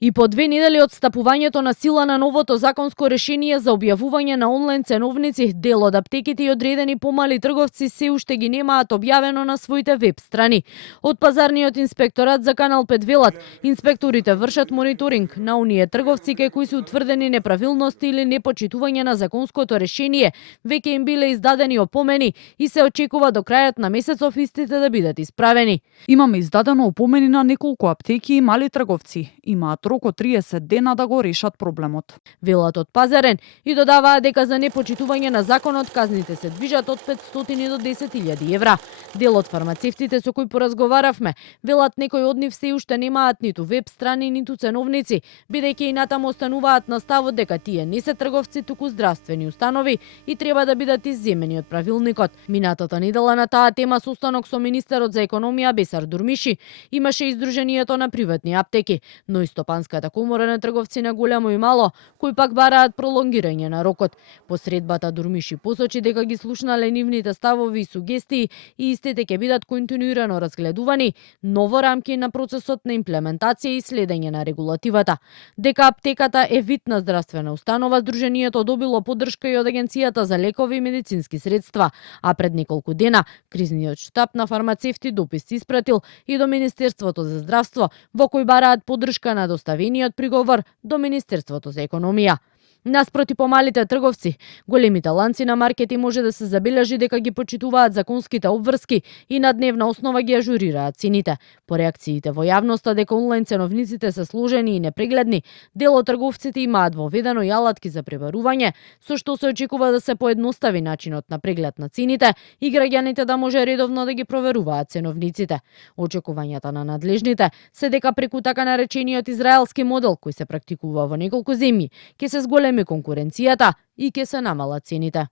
И по 2 недели од стапувањето на сила на новото законско решение за објавување на онлайн ценовници, дел од аптеките и одредени помали трговци се уште ги немаат објавено на своите веб страни. Од пазарниот инспекторат за Канал 5 велат, инспекторите вршат мониторинг на оние трговци кај кои се утврдени неправилности или непочитување на законското решение, веќе им биле издадени опомени и се очекува до крајот на месецов истите да бидат исправени. Имаме издадено опомени на неколку аптеки и мали трговци. Имаат рок од 30 дена да го решат проблемот. Велат од Пазарен и додаваа дека за непочитување на законот казните се движат од 500 до 10.000 евра. Дел од фармацевтите со кои поразговаравме велат некои од нив се уште немаат ниту веб страни, ниту ценовници, бидејќи и натаму остануваат на ставот дека тие не се трговци, туку здравствени установи и треба да бидат изземени од правилникот. Минатата недела на таа тема состанок со министерот за економија Бесар Дурмиши имаше и Сдруженијето на приватни аптеки, но и Стопанската комора на трговци на големо и мало, кои пак бараат пролонгирање на рокот. Посредбата Дурмиши посочи дека ги слушнале нивните ставови и сугестии и истите ќе бидат континуирано разгледувани, но во рамки на процесот на имплементација и следење на регулативата. Дека аптеката е вид на здравствена установа, Сдруженијето добило поддршка и од Агенцијата за лекови и медицински средства, а пред неколку дена кризниот штаб на фармацевти допис испратил и до Министерството за здравство, во кој бараат поддршка на доставениот приговор до Министерството за економија. Наспроти помалите трговци, големите ланци на маркети може да се забележи дека ги почитуваат законските обврски и на дневна основа ги ажурираат цените. По реакциите во јавноста дека онлайн ценовниците се сложени и непрегледни, дел од трговците имаат воведено и алатки за пребарување, со што се очекува да се поедностави начинот на преглед на цените и граѓаните да може редовно да ги проверуваат ценовниците. Очекувањата на надлежните се дека преку така наречениот израелски модел, кој се практикува во неколку земји, ќе се зголеми конкуренцијата и ќе се намалат цените.